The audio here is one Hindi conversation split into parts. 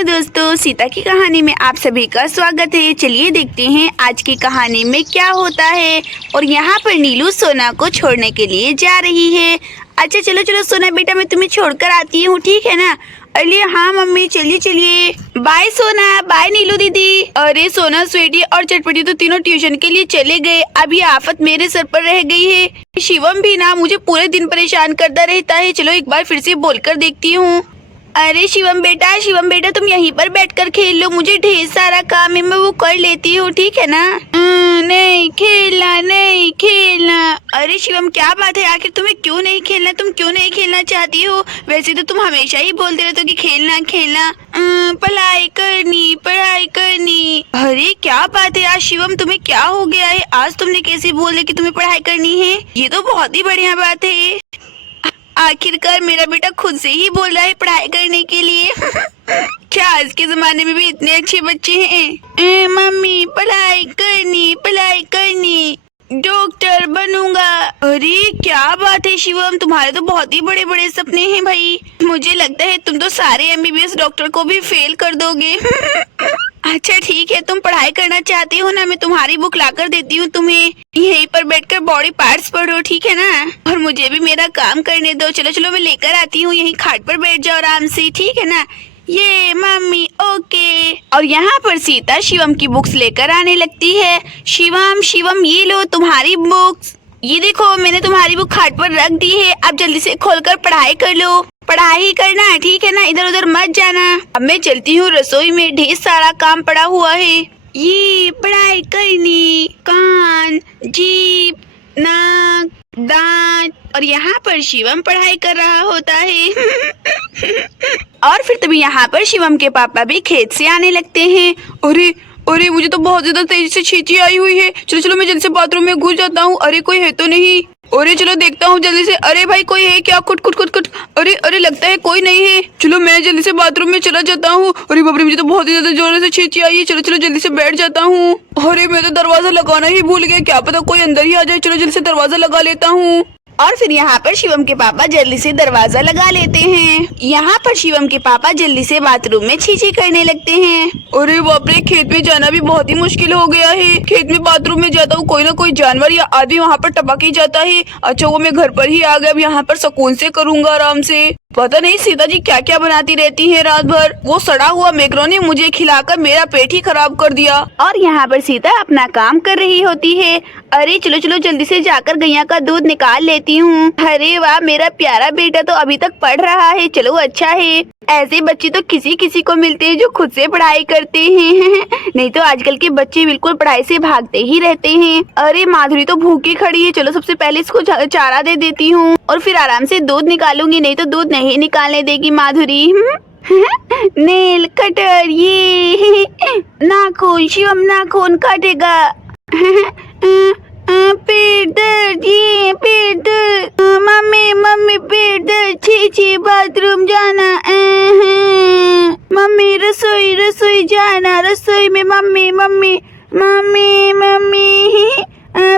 हेलो दोस्तों, सीता की कहानी में आप सभी का स्वागत है। चलिए देखते हैं आज की कहानी में क्या होता है। और यहाँ पर नीलू सोना को छोड़ने के लिए जा रही है। अच्छा चलो चलो सोना बेटा, मैं तुम्हें छोड़कर आती हूँ, ठीक है ना? अरे हाँ मम्मी, चलिए चलिए। बाय सोना, बाय नीलू दीदी। अरे सोना स्वीटी और चटपटी तो तीनों ट्यूशन के लिए चले गए। अब ये आफत मेरे सर पर रह गई है। शिवम भी ना मुझे पूरे दिन परेशान करता रहता है। चलो एक बार फिर से बोलकर देखती हूँ। अरे शिवम बेटा तुम यहीं पर बैठकर खेल लो, मुझे ढेर सारा काम है, मैं वो कर लेती हूँ, ठीक है ना? नहीं खेलना। अरे शिवम क्या बात है, आखिर तुम्हें क्यों नहीं खेलना? तुम क्यों नहीं खेलना चाहती हो? वैसे तो तुम हमेशा ही बोलते रहते हो कि खेलना। पढ़ाई करनी। अरे क्या बात है आज शिवम, तुम्हें क्या हो गया है? आज तुमने कैसे बोले कि तुम्हें पढ़ाई करनी है? ये तो बहुत ही बढ़िया बात है। आखिरकार मेरा बेटा खुद से ही बोल रहा है पढ़ाई करने के लिए। क्या आज के जमाने में भी इतने अच्छे बच्चे हैं? मम्मी पढ़ाई करनी, डॉक्टर बनूंगा। अरे क्या बात है शिवम, तुम्हारे तो बहुत ही बड़े बड़े सपने हैं भाई। मुझे लगता है तुम तो सारे एमबीबीएस डॉक्टर को भी फेल कर दोगे। अच्छा ठीक है, तुम पढ़ाई करना चाहती हो ना, मैं तुम्हारी बुक लाकर देती हूँ तुम्हें। यहीं पर बैठकर बॉडी पार्ट्स पढ़ो, ठीक है ना? और मुझे भी मेरा काम करने दो। चलो चलो मैं लेकर आती हूँ, यहीं खाट पर बैठ जाओ आराम से, ठीक है ना? ये मम्मी ओके। और यहाँ पर सीता शिवम की बुक्स लेकर आने लगती है। शिवम ये लो तुम्हारी बुक्स। ये देखो मैंने तुम्हारी बुक खाट पर रख दी है, अब जल्दी से खोलकर पढ़ाई कर लो। पढ़ाई ही करना है, ठीक है ना? इधर उधर मत जाना। अब मैं चलती हूँ रसोई में, ढेर सारा काम पड़ा हुआ है। ये पढ़ाई करनी, कान, जीभ, नाक, दांत। और यहाँ पर शिवम पढ़ाई कर रहा होता है। और फिर तभी यहाँ पर शिवम के पापा भी खेत से आने लगते हैं। अरे मुझे तो बहुत ज्यादा तेजी से छींची आई हुई है। चलो चलो मैं जल्दी से बाथरूम में घुस जाता हूँ। अरे कोई है तो नहीं? अरे चलो देखता हूँ जल्दी से। अरे भाई कोई है क्या? कुट। अरे लगता है कोई नहीं है। चलो मैं जल्दी से बाथरूम में चला जाता हूँ। अरे बाप रे, मुझे तो बहुत ही ज्यादा जोर से छींची आई है। चलो जल्दी से बैठ जाता हूँ। अरे मैं तो दरवाजा लगाना ही भूल गया, क्या पता कोई अंदर ही आ जाए। चलो जल्दी से दरवाजा लगा लेता हूँ। और फिर यहाँ पर शिवम के पापा जल्दी से दरवाजा लगा लेते हैं। यहाँ पर शिवम के पापा जल्दी से बाथरूम में छींची करने लगते हैं। अरे बाप रे, खेत में जाना भी बहुत ही मुश्किल हो गया है। खेत में बाथरूम में जाता हूँ, कोई ना कोई जानवर या आदमी वहाँ पर टपक ही जाता है। अच्छा वो मैं घर पर ही आ गया, अब यहाँ पर सुकून से करूंगा आराम से। पता नहीं सीता जी क्या क्या बनाती रहती है रात भर। वो सड़ा हुआ मैक्रोनी मुझे खिलाकर मेरा पेट ही खराब कर दिया। और यहाँ पर सीता अपना काम कर रही होती है। अरे चलो जल्दी से जाकर गैया का दूध निकाल लेती हूँ। अरे वाह, मेरा प्यारा बेटा तो अभी तक पढ़ रहा है। चलो अच्छा है, ऐसे बच्चे तो किसी को मिलते हैं जो खुद से पढ़ाई करते हैं। नहीं तो आजकल के बच्चे बिल्कुल पढ़ाई से भागते ही रहते हैं। अरे माधुरी तो भूखी खड़ी है, चलो सबसे पहले इसको चारा दे देती हूँ और फिर आराम से दूध निकालूंगी, नहीं तो दूध नहीं निकालने देगी माधुरी। नेल कटर, ये नाखून, शिवम नाखून काटेगा। पेट दर्द, ये पेट दर्द, मम्मी पेट दर्द, छी बाथरूम जाना। मम्मी रसोई जाना, रसोई में मम्मी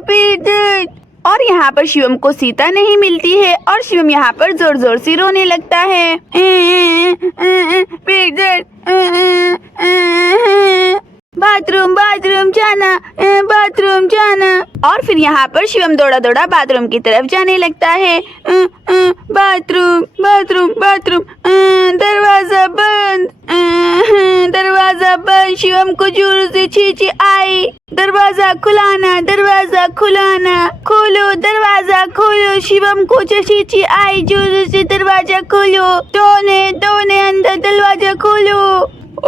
पेट दर्द। और यहाँ पर शिवम को सीता नहीं मिलती है और शिवम यहाँ पर जोर से रोने लगता है। पेट दर्द, बाथरूम जाना। और फिर यहाँ पर शिवम दौड़ा बाथरूम की तरफ जाने लगता है। बाथरूम, दरवाजा बंद। शिवम को जोर से छींची आई। दरवाजा खुलाना, खोलो दरवाजा खोलो। शिवम को छींची आई, जोर से दरवाजा खोलो। दोने अंदर दरवाजा खोलो।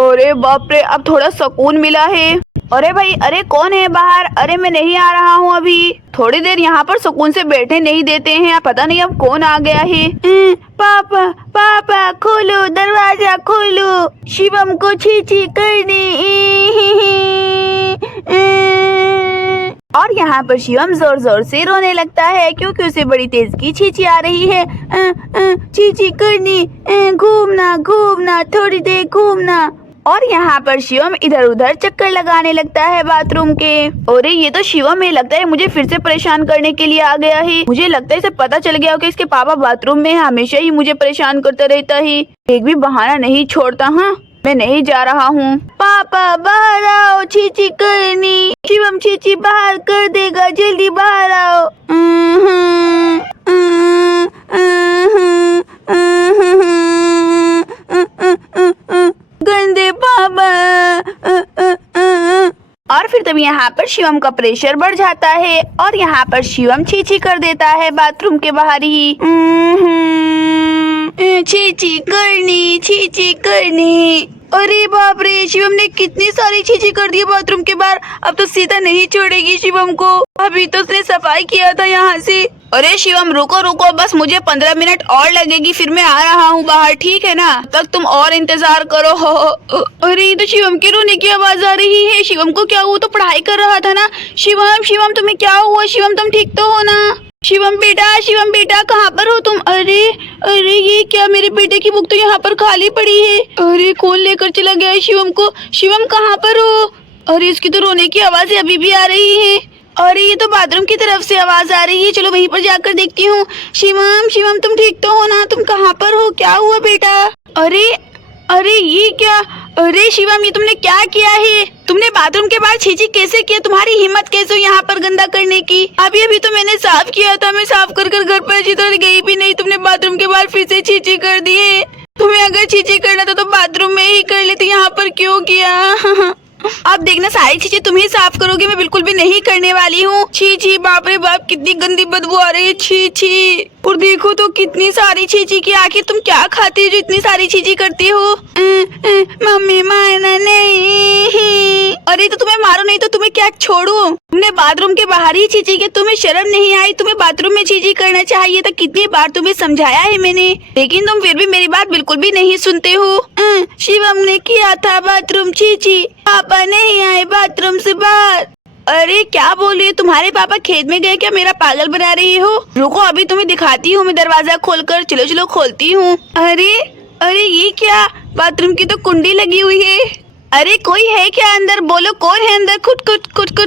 अरे बाप रे, अब थोड़ा सुकून मिला है। अरे भाई, अरे कौन है बाहर? अरे मैं नहीं आ रहा हूँ अभी। थोड़ी देर यहाँ पर सुकून से बैठे नहीं देते हैं, पता नहीं अब कौन आ गया है। पापा खोलो दरवाजा खोलो, शिवम को छींची करनी। और यहाँ पर शिवम जोर से रोने लगता है क्योंकि उसे बड़ी तेज की छींची आ रही है। छींची करनी, घूमना, थोड़ी देर घूमना। और यहाँ पर शिवम इधर उधर चक्कर लगाने लगता है बाथरूम के। अरे ये तो शिवम है, लगता है मुझे फिर से परेशान करने के लिए आ गया है। मुझे लगता है इसे पता चल गया हो कि इसके पापा बाथरूम में है, हमेशा ही मुझे परेशान करता रहता है, एक भी बहाना नहीं छोड़ता। हाँ मैं नहीं जा रहा हूँ। पापा बाहर आओ, चीची करनी। शिवम चीची बाहर कर देगा, जल्दी बाहर आओ। गंदे पापा। और फिर तब यहाँ पर शिवम का प्रेशर बढ़ जाता है और यहाँ पर शिवम चीची कर देता है बाथरूम के बाहर ही। चीची करनी, चीची करनी। अरे बाप रे, शिवम ने कितनी सारी चीजें कर दी बाथरूम के बाहर। अब तो सीता नहीं छोड़ेगी शिवम को। अभी तो उसने सफाई किया था यहाँ से। अरे शिवम रुको रुको, बस मुझे 15 मिनट और लगेगी, फिर मैं आ रहा हूँ बाहर, ठीक है ना? तब तुम और इंतजार करो। अरे ये तो शिवम के रोने की आवाज आ रही है। शिवम को क्या हुआ? तो पढ़ाई कर रहा था ना। शिवम शिवम तुम्हें क्या हुआ? शिवम तुम ठीक तो हो ना? शिवम बेटा कहाँ पर हो तुम? अरे अरे ये क्या, मेरे बेटे की बुक तो यहाँ पर खाली पड़ी है। अरे कौन लेकर चला गया है शिवम को? शिवम कहाँ पर हो? अरे इसकी तो रोने की आवाज अभी भी आ रही है। अरे ये तो बाथरूम की तरफ से आवाज आ रही है, चलो वहीं पर जाकर देखती हूँ। शिवम तुम ठीक तो हो ना? तुम कहाँ पर हो? क्या हुआ बेटा? अरे अरे ये क्या? अरे शिवम ये तुमने क्या किया है? तुमने बाथरूम के बाहर छींची कैसे किया? तुम्हारी हिम्मत कैसे यहाँ पर गंदा करने की? अभी तो मैंने साफ किया था। मैं साफ कर घर पर अच्छी तरह गई भी नहीं, तुमने बाथरूम के बाहर फिर से छींची कर दी है। तुम्हें अगर छींची करना था तो बाथरूम में ही कर लेते, यहाँ पर क्यों किया? अब देखना सारी चीजें तुम ही साफ करोगे, मैं बिल्कुल भी नहीं करने वाली हूँ। छी बाप रे बाप, कितनी गंदी बदबू आ रही है। छी और देखो तो कितनी सारी चीची की। आखिर तुम क्या खाती हो जो इतनी सारी चीची करती हो? मम्मी मारना नहीं। अरे तो तुम्हें मारो नहीं तो तुम्हें क्या छोड़ू? तुमने बाथरूम के बाहर ही चीची की, तुम्हें शर्म नहीं आई? तुम्हें बाथरूम में चीची करना चाहिए था। कितनी बार तुम्हें समझाया है मैंने, लेकिन तुम फिर भी मेरी बात बिल्कुल भी नहीं सुनते हो। शिवम ने किया था बाथरूम चीची, पापा नहीं आए बाथरूम से बाहर। अरे क्या बोल रही है? तुम्हारे पापा खेत में गए क्या? मेरा पागल बना रही हो? रुको अभी तुम्हें दिखाती हूँ मैं दरवाजा खोलकर। चलो खोलती हूँ। अरे अरे ये क्या? बाथरूम की तो कुंडी लगी हुई है। अरे कोई है क्या अंदर? बोलो कौन है अंदर? कुट।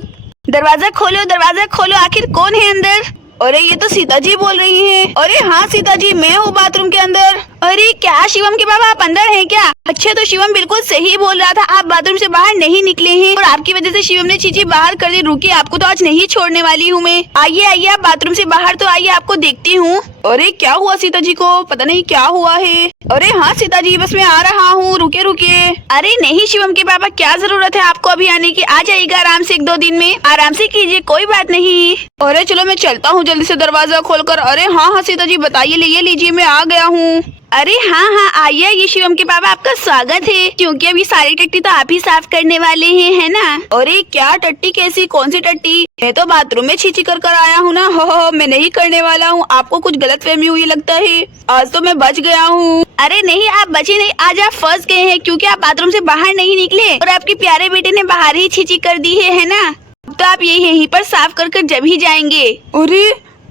दरवाजा खोलो, आखिर कौन है अंदर? अरे ये तो सीता जी बोल रही हैं। अरे हाँ सीता जी, मैं हूँ बाथरूम के अंदर। अरे क्या शिवम के बाबा आप अंदर हैं क्या? अच्छा तो शिवम बिल्कुल सही बोल रहा था, आप बाथरूम से बाहर नहीं निकले हैं और आपकी वजह से शिवम ने चीची बाहर कर दी। रुकिए, आपको तो आज नहीं छोड़ने वाली हूँ मैं। आइए आप बाथरूम से बाहर तो आइए, आपको देखती हूँ। अरे क्या हुआ सीता जी को? पता नहीं क्या हुआ है। अरे हाँ सीता जी, बस मैं आ रहा हूँ, रुकिए। अरे नहीं शिवम के पापा, क्या जरूरत है आपको अभी आने की? आ जाइएगा आराम से, 1-2 दिन में आराम से कीजिए, कोई बात नहीं। अरे चलो मैं चलता हूँ जल्दी से दरवाजा खोलकर। अरे हाँ सीता जी बताइए, लीजिए मैं आ गया हूँ। अरे हाँ आइए, ये शिवम के पापा आपका स्वागत है, क्योंकि अभी सारी टट्टी तो आप ही साफ करने वाले हैं, है ना? अरे क्या टट्टी? कैसी? कौन सी टट्टी? मैं तो बाथरूम में छींची कर आया हूँ ना। हो मैं नहीं करने वाला हूँ, आपको कुछ गलतफहमी हुई लगता है। आज तो मैं बच गया हूँ। अरे नहीं आप बचे नहीं, आज आप फंस गए हैं, क्योंकि आप बाथरूम से बाहर नहीं निकले और आपके प्यारे बेटे ने बाहर ही छींची कर दी है ना? तो आप यहीं पर साफ कर जब ही जाएंगे।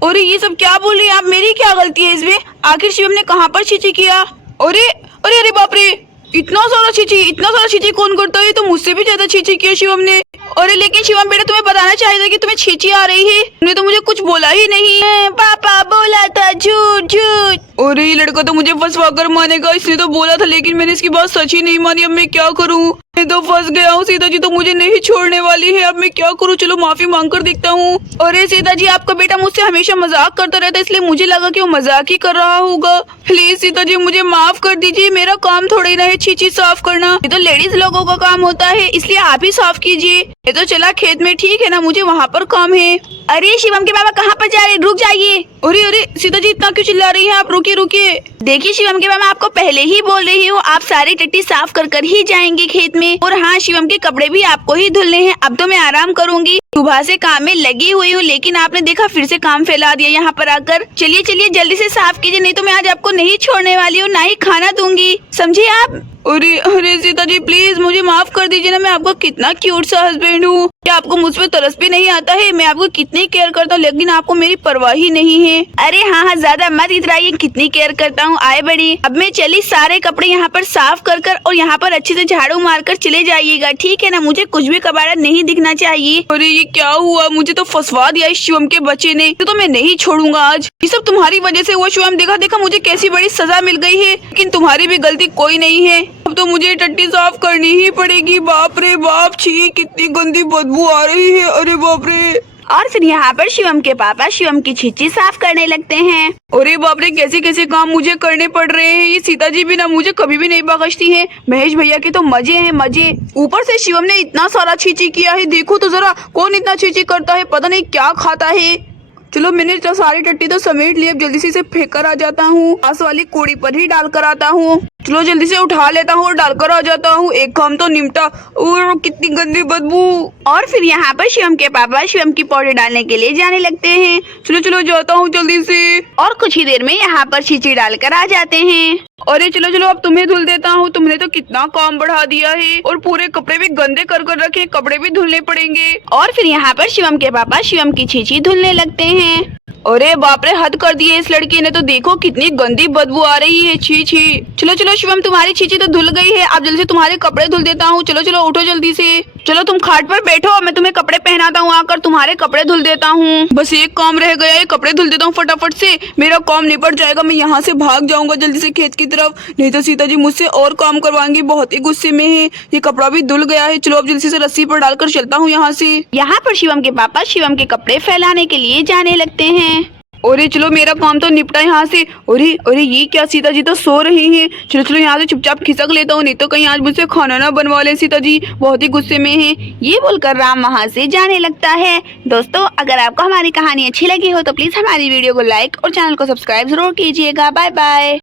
अरे ये सब क्या बोल रही हैं आप? मेरी क्या गलती है इसमें? आखिर शिवम ने कहाँ पर छींची किया? अरे बाप रे, इतना सारा छींची कौन करता है? तो मुझसे भी ज्यादा छींची किया शिवम ने। अरे लेकिन शिवम बेटा, तुम्हें बताना चाहिए था कि तुम्हें छींची आ रही है, तुमने तो मुझे कुछ बोला ही नहीं। पापा बोला था झूठ। अरे ये लड़का तो मुझे फंसवा कर मानेगा, इसने तो बोला था, लेकिन मैंने इसकी बात सच ही नहीं मानी। अब मैं क्या करूँ? मैं तो फंस गया हूँ। सीता जी तो मुझे नहीं छोड़ने वाली है, अब मैं क्या करूँ? चलो माफी मांग कर देखता हूँ। अरे सीता जी, आपका बेटा मुझसे हमेशा मजाक करता रहता है, इसलिए मुझे लगा कि वो मजाक ही कर रहा होगा। प्लीज सीता जी मुझे माफ कर दीजिए, मेरा काम थोड़ी ना है छींची साफ करना, ये तो लेडीज लोगों का काम होता है, इसलिए आप ही साफ कीजिए। ये तो चला खेत में, ठीक है ना? मुझे वहाँ पर काम है। अरे शिवम के बाबा कहाँ पर जा रहे? रुक जाइए। अरे सीता जी इतना क्यों चिल्ला रही है आप? रुकिए। देखिए शिवम के बाबा, आपको पहले ही बोल रही हूँ, आप सारी टट्टी साफ कर ही जाएंगे खेत में। और हाँ, शिवम के कपड़े भी आपको ही धुलने हैं। अब तो मैं आराम करूंगी, सुबह से काम में लगी हुई हूँ, लेकिन आपने देखा फिर से काम फैला दिया यहाँ पर आकर। चलिए जल्दी से साफ कीजिए, नहीं तो मैं आज आपको नहीं छोड़ने वाली हूँ, ना ही खाना दूंगी, समझे आप? अरे सीता जी प्लीज मुझे माफ कर दीजिए ना, मैं आपका कितना क्यूट सा हस्बैंड हूँ। क्या आपको मुझ पे तरस भी नहीं आता है? मैं आपको कितनी केयर करता हूँ, लेकिन आपको मेरी परवाह ही नहीं है। अरे हाँ ज्यादा मत इतराइए, कितनी केयर करता हूँ। आए बड़ी, अब मैं चली, सारे कपड़े यहाँ पर साफ कर और यहाँ पर अच्छे से झाड़ू मारकर चले जाइएगा, ठीक है ना? मुझे कुछ भी कबाड़ा नहीं दिखना चाहिए। अरे ये क्या हुआ? मुझे तो फंसवा दिया इस शिवम के बच्चे ने, तो मैं नहीं छोड़ूंगा आज। ये सब तुम्हारी वजह से हुआ शिवम, देखा मुझे कैसी बड़ी सजा मिल गई है, लेकिन तुम्हारी भी गलती कोई नहीं है। अब तो मुझे टट्टी साफ करनी ही पड़ेगी। बाप रे बाप, छी कितनी गंदी बदबू आ रही है। अरे बाप रे। और फिर यहाँ पर शिवम के पापा शिवम की छींची साफ करने लगते हैं। अरे बाप रे, कैसे कैसे काम मुझे करने पड़ रहे हैं। ये सीता जी भी ना मुझे कभी भी नहीं बख्शती है। महेश भैया के तो मजे हैं मजे। ऊपर से शिवम ने इतना सारा छींची किया है। देखो तो जरा, कौन इतना छींची करता है, पता नहीं क्या खाता है। चलो मैंने तो सारी टट्टी तो समेट ली, अब जल्दी से इसे फेंक कर आ जाता हूँ। पास वाली कूड़ी पर ही डाल कर आता हूँ। चलो जल्दी से उठा लेता हूँ और डालकर आ जाता हूँ। एक काम तो निपटा। और कितनी गंदी बदबू। और फिर यहाँ पर शिवम के पापा शिवम की पाउडर डालने के लिए जाने लगते हैं। चलो चलो जाता हूँ जल्दी से। और कुछ ही देर में यहाँ पर छींची डालकर आ जाते हैं। अरे चलो चलो, अब तुम्हें धुल देता हूँ। तुमने तो कितना काम बढ़ा दिया है और पूरे कपड़े भी गंदे कर कर रखे, कपड़े भी धुलने पड़ेंगे। और फिर यहाँ पर शिवम के पापा शिवम की छींची धुलने लगते हैं। अरे बाप रे, हद कर दिए इस लड़की ने तो। देखो कितनी गंदी बदबू आ रही है, छी छी। चलो चलो शिवम, तुम्हारी छींची तो धुल गई है। अब जल्दी से तुम्हारे कपड़े धुल देता हूँ। चलो चलो उठो जल्दी से। चलो तुम खाट पर बैठो, मैं तुम्हें कपड़े पहनाता हूँ, आकर तुम्हारे कपड़े धुल देता हूँ। बस एक काम रह गया है, कपड़े धुल देता हूँ फटाफट से, मेरा काम निपट जाएगा। मैं यहाँ से भाग जाऊंगा जल्दी से खेत की तरफ, नहीं तो सीता जी मुझसे और काम करवाएंगी। बहुत ही गुस्से में है। ये कपड़ा भी धुल गया है। चलो अब जल्दी से रस्सी पर डालकर चलता हूँ यहाँ से। यहाँ पर शिवम के पापा शिवम के कपड़े फैलाने के लिए जाने लगते हैं। अरे चलो, मेरा काम तो निपटा यहाँ से। अरे अरे, ये क्या, सीता जी तो सो रही हैं। चलो चलो यहाँ से चुपचाप खिसक लेता हूँ, नहीं तो कहीं आज मुझसे खाना ना बनवा ले। सीता जी बहुत ही गुस्से में हैं। ये बोलकर राम वहाँ से जाने लगता है। दोस्तों, अगर आपको हमारी कहानी अच्छी लगी हो तो प्लीज हमारी वीडियो को लाइक और चैनल को सब्सक्राइब जरूर कीजिएगा। Bye bye.